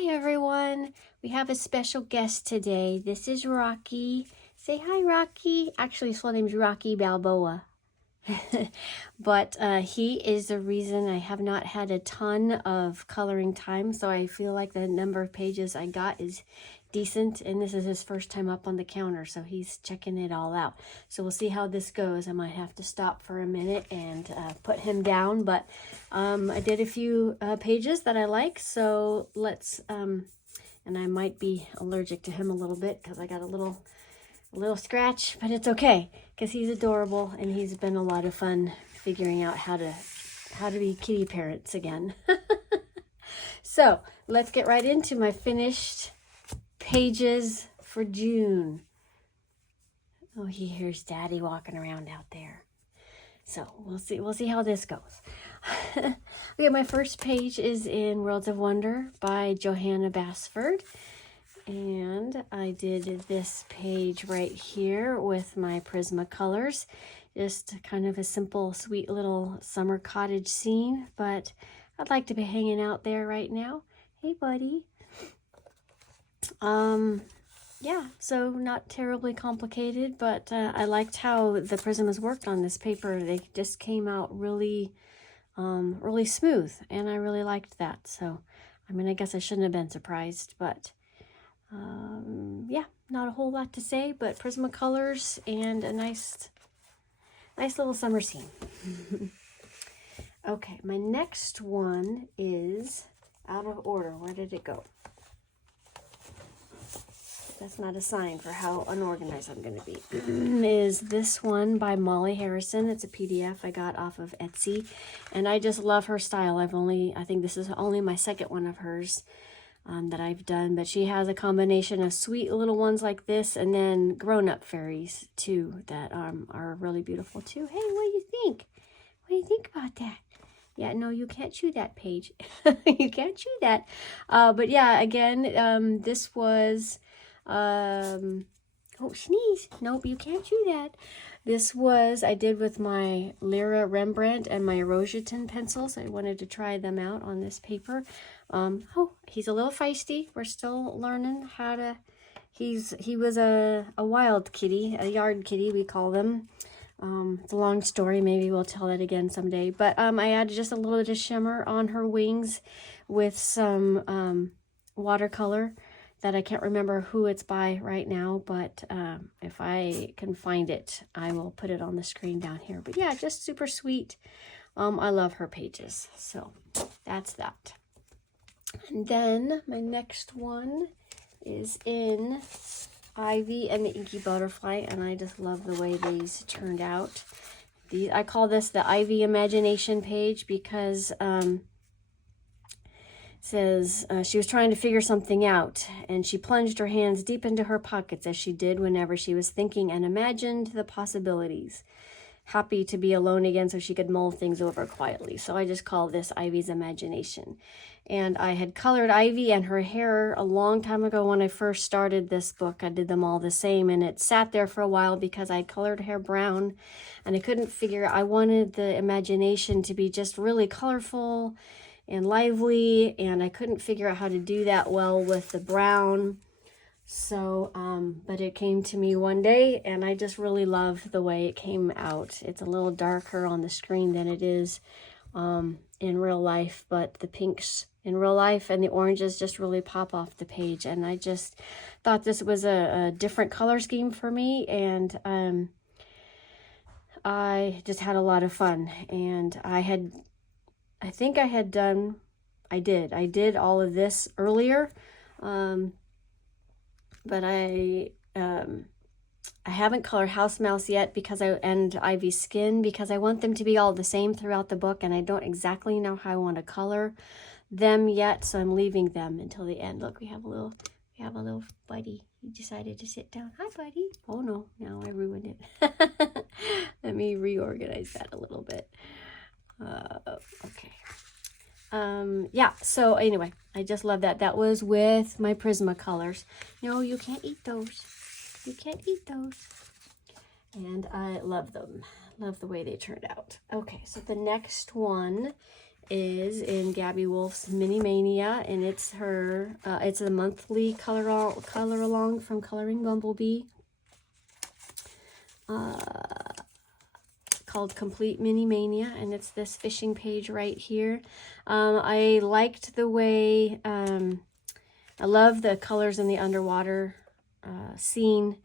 Hi everyone, we have a special guest today. This is Rocky. Say hi, Rocky. Actually, his full name is Rocky Balboa. But he is the reason I have not had a ton of coloring time, so I feel like the number of pages I got is decent, and this is his first time up on the counter, so he's checking it all out. So we'll see how this goes. I might have to stop for a minute and put him down, but I did a few pages that I like, so let's and I might be allergic to him a little bit because I got a little scratch, but it's okay because he's adorable and he's been a lot of fun figuring out how to be kitty parents again. So let's get right into my finished pages for June. Oh, he hears Daddy walking around out there. So we'll see how this goes. Okay, my first page is in Worlds of Wonder by Johanna Basford. And I did this page right here with my Prismacolors. Just kind of a simple, sweet little summer cottage scene, but I'd like to be hanging out there right now. Hey, buddy. Yeah, so not terribly complicated, but I liked how the Prismas worked on this paper. They just came out really, really smooth, and I really liked that. So, I mean, I guess I shouldn't have been surprised, but yeah, not a whole lot to say, but Prismacolors and a nice little summer scene. Okay, my next one is out of order. Where did it go? That's not a sign for how unorganized I'm going to be. Is this one by Molly Harrison. It's a PDF I got off of Etsy, and I just love her style. I think this is only my second one of hers that I've done, but she has a combination of sweet little ones like this and then grown-up fairies too that are really beautiful too. Hey, what do you think? What do you think about that? Yeah, no, you can't chew that page. You can't chew that. But yeah, again, this was oh, sneeze. Nope, you can't chew that. This was, I did with my Lyra Rembrandt and my Rogeton pencils. I wanted to try them out on this paper. Oh, he's a little feisty. We're still learning how to, he was a wild kitty, a yard kitty, we call them. It's a long story. Maybe we'll tell that again someday. But I added just a little bit of shimmer on her wings with some watercolor that I can't remember who it's by right now, but if I can find it, I will put it on the screen down here. But yeah, just super sweet. I love her pages. So that's that. And then my next one is in Ivy and the Inky Butterfly, and I just love the way these turned out. I call this the Ivy Imagination page because says she was trying to figure something out, and she plunged her hands deep into her pockets as she did whenever she was thinking and imagined the possibilities. Happy to be alone again so she could mull things over quietly. So I just call this Ivy's Imagination. And I had colored Ivy and her hair a long time ago when I first started this book. I did them all the same, and it sat there for a while because I colored hair brown, and I couldn't figure, I wanted the imagination to be just really colorful and lively, and I couldn't figure out how to do that well with the brown. So, but it came to me one day, and I just really love the way it came out. It's a little darker on the screen than it is in real life, but the pinks in real life and the oranges just really pop off the page. And I just thought this was a different color scheme for me, and I just had a lot of fun. And I think I did all of this earlier, but I haven't colored House Mouse yet and Ivy's Skin because I want them to be all the same throughout the book, and I don't exactly know how I want to color them yet, so I'm leaving them until the end. Look, we have a little buddy. He decided to sit down. Hi, buddy. Oh no, now I ruined it. Let me reorganize that a little bit. Okay. Yeah, so anyway, I just love that. That was with my Prismacolors. No, you can't eat those. You can't eat those. And I love them. Love the way they turned out. Okay, so the next one is in Gabby Wolf's Mini Mania, and it's her, it's a monthly color along from Coloring Bumblebee, called Complete Mini Mania, and it's this fishing page right here. I liked the way, I love the colors in the underwater scene,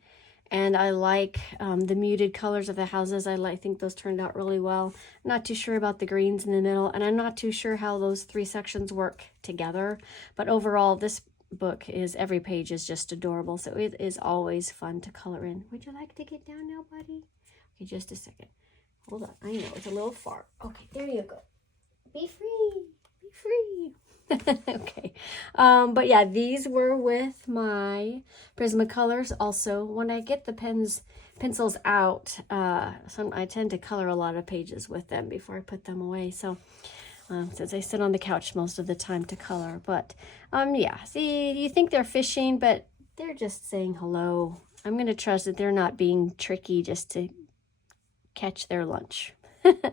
and I like the muted colors of the houses. I think those turned out really well. I'm not too sure about the greens in the middle, and I'm not too sure how those 3 sections work together. But overall, this book is, every page is just adorable. So it is always fun to color in. Would you like to get down now, buddy? Okay, just a second. Hold on. I know, it's a little far. Okay, there you go. Be free. Be free. Okay, but yeah, these were with my Prismacolors. Also, when I get the pencils out, I tend to color a lot of pages with them before I put them away. So, since I sit on the couch most of the time to color, but yeah, see, you think they're fishing, but they're just saying hello. I'm gonna trust that they're not being tricky just to catch their lunch.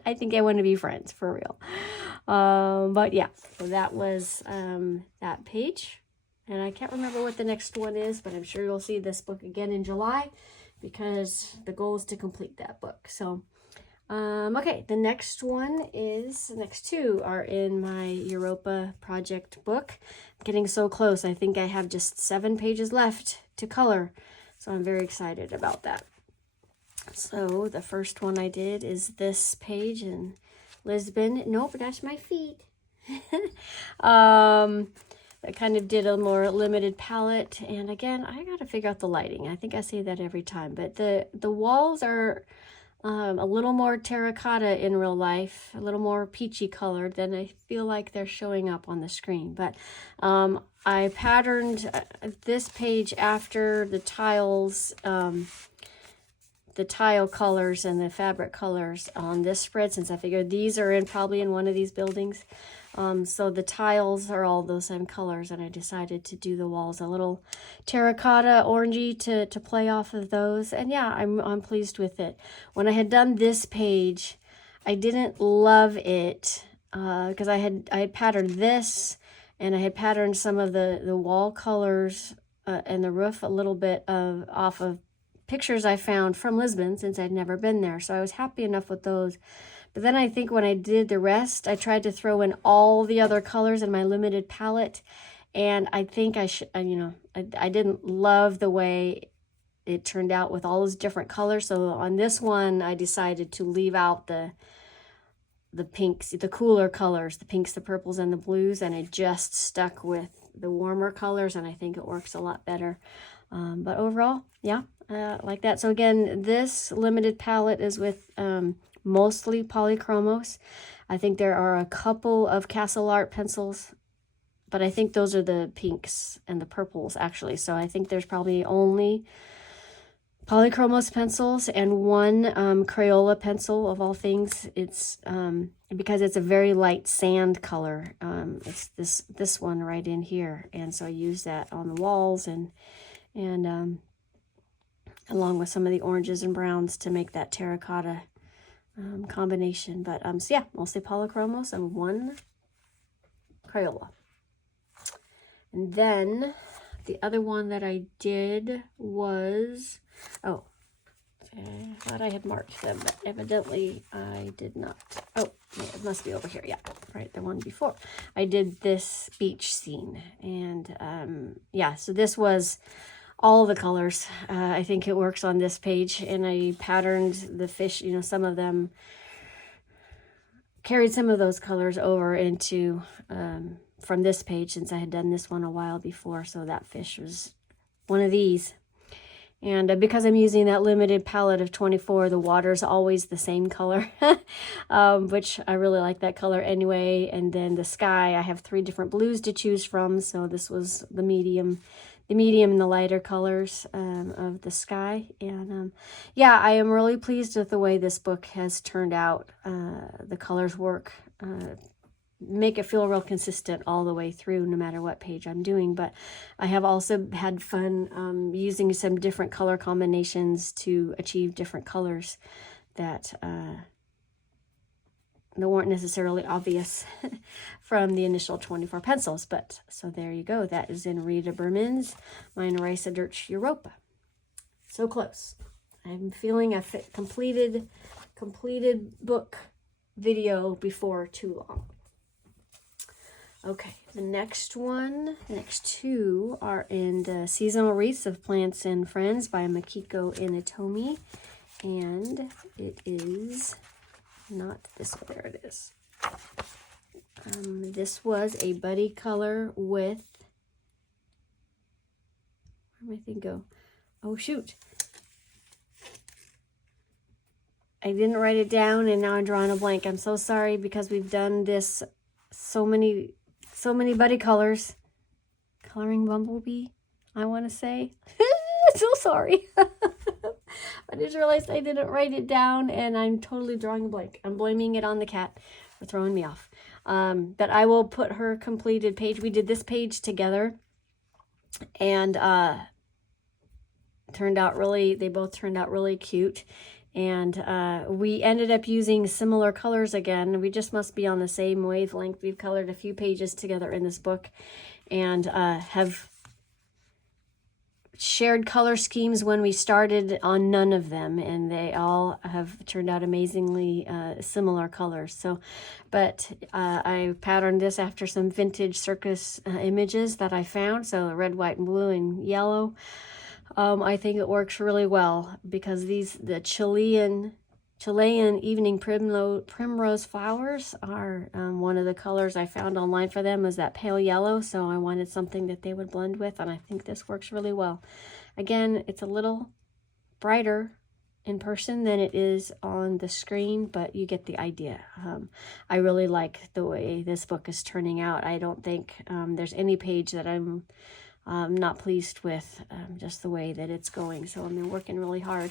I think I want to be friends, for real. But yeah, so that was that page. And I can't remember what the next one is, but I'm sure you'll see this book again in July, because the goal is to complete that book. So, okay, the next 2 are in my Europa project book. Getting so close. I think I have just 7 pages left to color. So I'm very excited about that. So the first one I did is this page in Lisbon. Nope, that's my feet. I kind of did a more limited palette, and again, I gotta figure out the lighting. I think I say that every time, but the walls are a little more terracotta in real life, a little more peachy colored than I feel like they're showing up on the screen. But I patterned this page after the tiles, the tile colors and the fabric colors on this spread, since I figured these are probably in one of these buildings. So the tiles are all those same colors, and I decided to do the walls a little terracotta orangey to play off of those. And yeah, I'm pleased with it. When I had done this page, I didn't love it because I had patterned this, and I had patterned some of the wall colors and the roof a little bit off of pictures I found from Lisbon, since I'd never been there. So I was happy enough with those. But then I think when I did the rest, I tried to throw in all the other colors in my limited palette. And I think I didn't love the way it turned out with all those different colors. So on this one, I decided to leave out the pinks, the cooler colors, the pinks, the purples, and the blues. And I just stuck with the warmer colors, and I think it works a lot better. But overall, yeah, like that. So again, this limited palette is with mostly polychromos. I think there are a couple of Castle Art pencils, but I think those are the pinks and the purples, actually. So I think there's probably only polychromos pencils and one Crayola pencil, of all things. It's because it's a very light sand color. It's this one right in here, and so I use that on the walls and along with some of the oranges and browns to make that terracotta combination. But so yeah, mostly polychromos and one Crayola. And then the other one that I did was, oh, I thought I had marked them, but evidently I did not. Oh, yeah, it must be over here. Yeah, right, the one before. I did this beach scene, and yeah, so this was all the colors. I think it works on this page, and I patterned the fish, some of them, carried some of those colors over into, from this page, since I had done this one a while before, so that fish was one of these. And because I'm using that limited palette of 24, the water's always the same color, which I really like that color anyway. And then the sky, I have 3 different blues to choose from, so this was the medium and the lighter colors of the sky. And yeah, I am really pleased with the way this book has turned out. The colors work, make it feel real consistent all the way through, no matter what page I'm doing. But I have also had fun using some different color combinations to achieve different colors that weren't necessarily obvious from the initial 24 pencils. But so there you go. That is in Rita Berman's Meine Reise durch Europa. So close. I'm feeling a completed book video before too long. Okay, the next two are in the Seasonal Wreaths of Plants and Friends by Makiko Inatome. And it is not this one, there it is. This was a buddy color with, where did my thing go? Oh shoot. I didn't write it down and now I'm drawing a blank. I'm so sorry because we've done this so many buddy colors. Coloring Bumblebee, I want to say. So sorry. I just realized I didn't write it down and I'm totally drawing a blank. I'm blaming it on the cat for throwing me off. But I will put her completed page. We did this page together and they both turned out really cute. And we ended up using similar colors again. We just must be on the same wavelength. We've colored a few pages together in this book and have shared color schemes when we started on none of them, and they all have turned out amazingly similar colors. So, but I patterned this after some vintage circus images that I found. So red, white, and blue, and yellow. I think it works really well because the Chilean evening primrose flowers are one of the colors I found online for them is that pale yellow. So I wanted something that they would blend with, and I think this works really well. Again, it's a little brighter in person than it is on the screen, but you get the idea. I really like the way this book is turning out. I don't think there's any page that I'm not pleased with, just the way that it's going. So I've been working really hard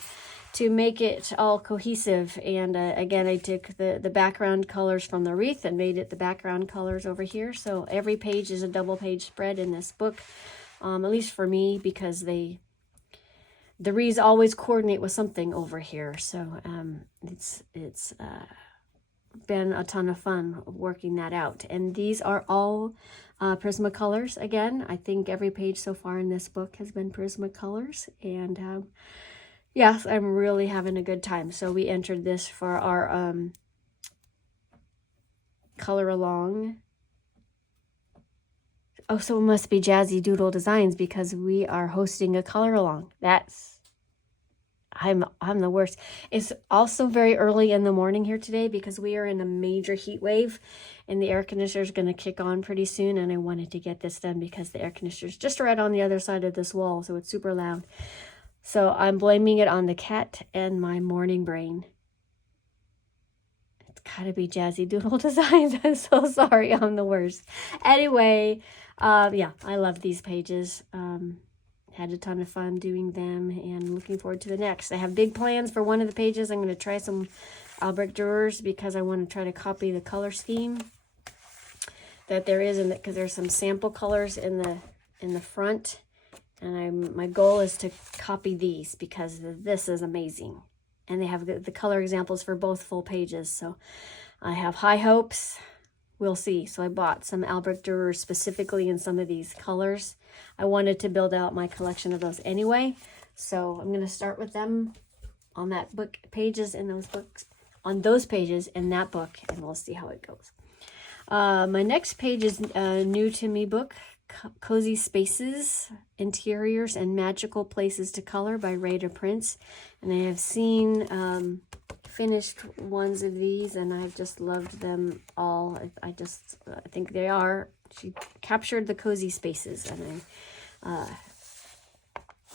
to make it all cohesive. And again, I took the background colors from the wreath and made it the background colors over here. So every page is a double page spread in this book, at least for me, because the wreaths always coordinate with something over here. So it's been a ton of fun working that out. And these are all Prismacolors. Again, I think every page so far in this book has been Prismacolors. And yes, I'm really having a good time. So we entered this for our color along. Oh, so it must be Jazzy Doodle Designs because we are hosting a color along. I'm the worst. It's also very early in the morning here today because we are in a major heat wave and the air conditioner is going to kick on pretty soon. And I wanted to get this done because the air conditioner is just right on the other side of this wall. So it's super loud. So I'm blaming it on the cat and my morning brain. It's got to be Jazzy Doodle Designs. I'm so sorry. I'm the worst. Anyway, yeah, I love these pages. Had a ton of fun doing them and looking forward to the next. I have big plans for one of the pages. I'm going to try some Albrecht Dürer's because I want to try to copy the color scheme that there is in it, because there's some sample colors in the front, and my goal is to copy these because this is amazing. And they have the color examples for both full pages. So I have high hopes. We'll see. So I bought some Albrecht Dürer specifically in some of these colors. I wanted to build out my collection of those anyway. So I'm going to start with them on that book pages in those books, on those pages in that book, and we'll see how it goes. My next page is a new to me book, Cozy Spaces, Interiors and Magical Places to Color by ReydaPrints. And I have seen finished ones of these and I've just loved them all. I think she captured the cozy spaces, and I'm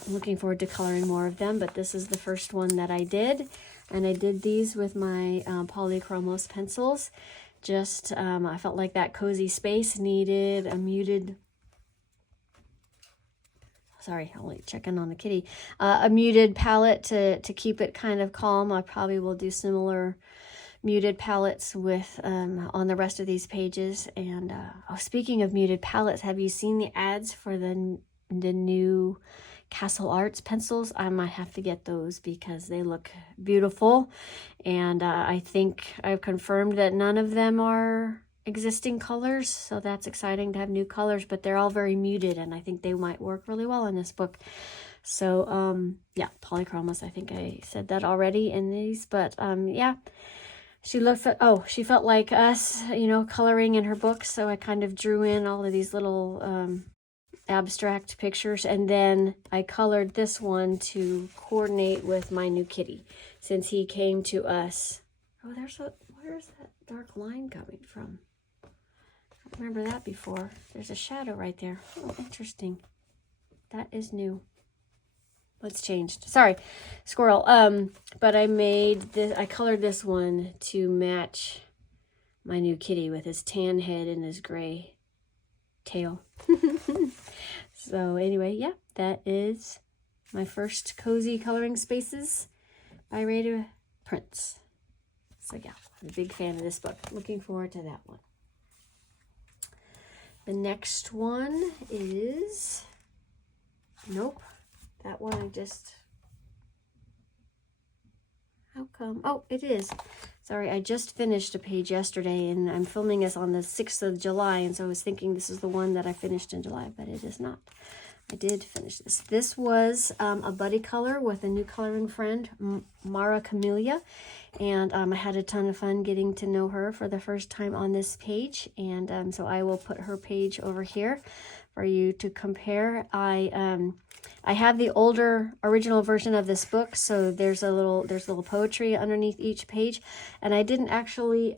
looking forward to coloring more of them, but this is the first one that I did, and I did these with my polychromos pencils. Just I felt like that cozy space needed a muted, sorry, only checking on the kitty, a muted palette to keep it kind of calm. I probably will do similar muted palettes with on the rest of these pages. And speaking of muted palettes, have you seen the ads for the new Castle Arts pencils. I might have to get those because they look beautiful. And I think I've confirmed that none of them are existing colors. So that's exciting to have new colors, but they're all very muted. And I think they might work really well in this book. So, yeah, polychromos. I think I said that already in these. But, yeah. She she felt like us, you know, coloring in her book. So I kind of drew in all of these little abstract pictures. And then I colored this one to coordinate with my new kitty since he came to us. Oh, where's that dark line coming from? I don't remember that before. There's a shadow right there. Oh, interesting. That is new. It's changed. Sorry, squirrel. But I colored this one to match my new kitty with his tan head and his gray tail. So anyway, yeah, that is my first cozy coloring spaces by ReydaPrints. So yeah, I'm a big fan of this book. Looking forward to that one. The next one is, nope. That one how come? Oh, it is. Sorry, I just finished a page yesterday, and I'm filming this on the 6th of July, and so I was thinking this is the one that I finished in July, but it is not. I did finish this. This was a buddy color with a new coloring friend, Mara Camellia, and I had a ton of fun getting to know her for the first time on this page, and so I will put her page over here for you to compare. I have the older original version of this book, so there's a little poetry underneath each page, and I didn't actually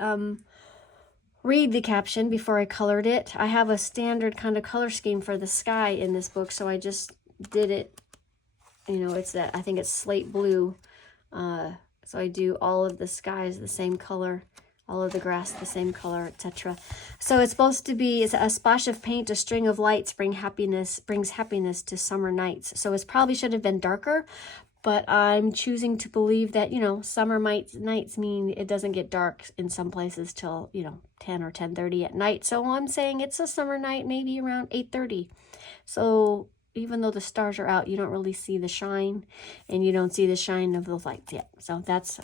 read the caption before I colored it. I have a standard kind of color scheme for the sky in this book, so I just did it, you know, I think it's slate blue. So I do all of the skies the same color, all of the grass the same color, etc. So it's supposed to be, it's a splash of paint, a string of lights brings happiness to summer nights. So it probably should have been darker, but I'm choosing to believe that, you know, summer nights mean it doesn't get dark in some places till, you know, 10 or 10:30 at night. So I'm saying it's a summer night, maybe around 8:30. So even though the stars are out, you don't really see the shine, and you don't see the shine of the lights yet. So that's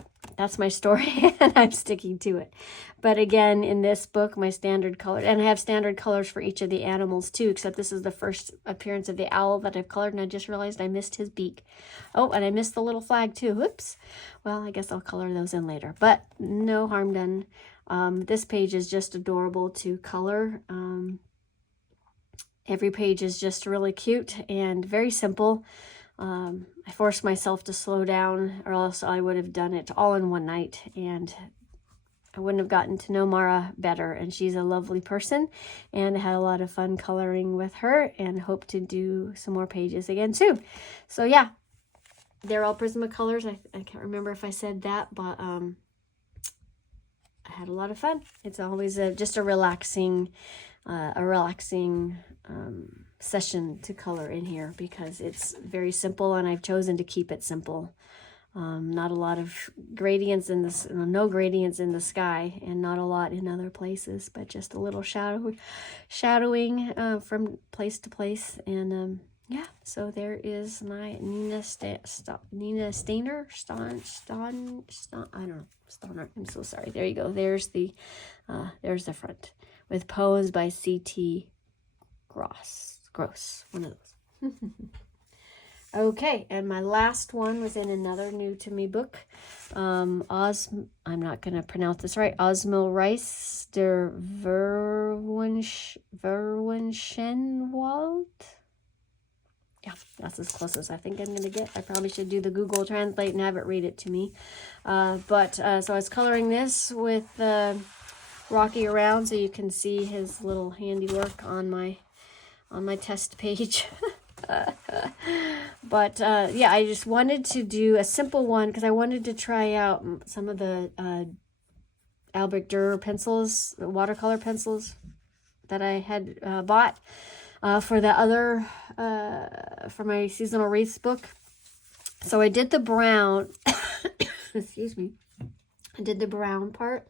my story, and I'm sticking to it. But again, in this book, my standard color, and I have standard colors for each of the animals too, except this is the first appearance of the owl that I've colored, and I just realized I missed his beak. Oh, and I missed the little flag too. Whoops. Well, I guess I'll color those in later, but no harm done. This page is just adorable to color. Every page is just really cute and very simple. I forced myself to slow down, or else I would have done it all in one night, and I wouldn't have gotten to know Mara better. And she's a lovely person, and I had a lot of fun coloring with her, and hope to do some more pages again soon. So yeah, they're all Prismacolors. I can't remember if I said that, but I had a lot of fun. It's always just a relaxing session to color in here, because it's very simple, and I've chosen to keep it simple. Not a lot of gradients in this, no gradients in the sky, and not a lot in other places, but just a little shadowing from place to place. And yeah, so there is my Stajner. I don't know, Stajner. I'm so sorry. There you go. There's the front with poems by C.T. Gross, one of those. Okay, and my last one was in another new to me book. I'm not going to pronounce this right. Osmo Rice der Verwenschenwald. Yeah, that's as close as I think I'm going to get. I probably should do the Google Translate and have it read it to me. So I was coloring this with Rocky around so you can see his little handiwork on my test page. But yeah, I just wanted to do a simple one because I wanted to try out some of the Albrecht Dürer pencils, watercolor pencils that I had bought for the other for my seasonal wreaths book. So I did the brown excuse me, I did the brown part.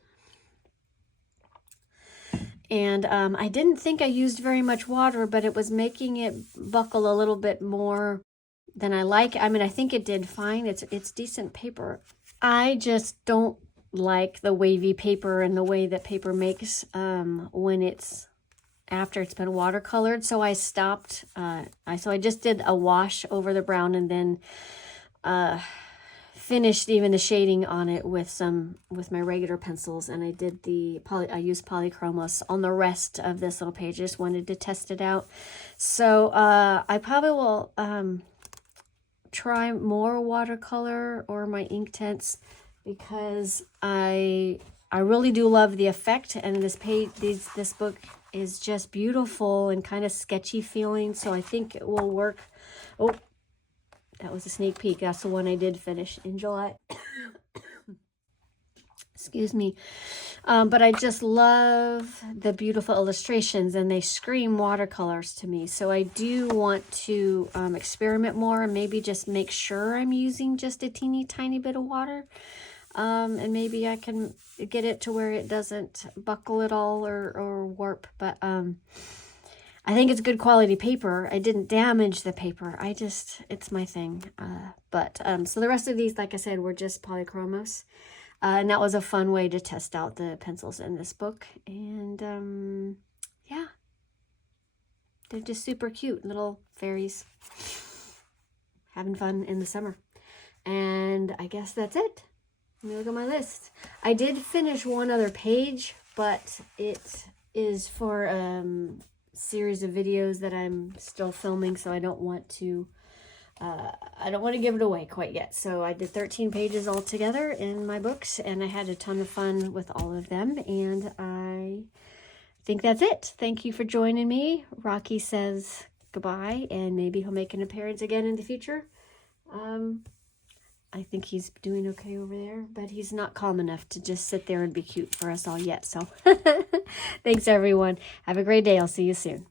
And I didn't think I used very much water, but it was making it buckle a little bit more than I like. I mean, I think it did fine. It's decent paper. I just don't like the wavy paper and the way that paper makes when it's after it's been watercolored. So I stopped. So I just did a wash over the brown and then finished even the shading on it with my regular pencils, and I did I used polychromos on the rest of this little page. I just wanted to test it out. So I probably will try more watercolor or my Inktense, because I really do love the effect, and this book is just beautiful and kind of sketchy feeling, so I think it will work. Oh, that was a sneak peek. That's the one I did finish in July. Excuse me. But I just love the beautiful illustrations, and they scream watercolors to me. So I do want to experiment more and maybe just make sure I'm using just a teeny tiny bit of water. And maybe I can get it to where it doesn't buckle at all or warp. But I think it's good quality paper. I didn't damage the paper. It's my thing. So the rest of these, like I said, were just polychromos. And that was a fun way to test out the pencils in this book. And yeah, they're just super cute little fairies having fun in the summer. And I guess that's it. Let me look at my list. I did finish one other page, but it is for series of videos that I'm still filming, so I don't want to give it away quite yet. So I did 13 pages altogether in my books, and I had a ton of fun with all of them, and I think that's it. Thank you for joining me. Rocky says goodbye, and maybe he'll make an appearance again in the future. I think he's doing okay over there, but he's not calm enough to just sit there and be cute for us all yet. So thanks, everyone. Have a great day. I'll see you soon.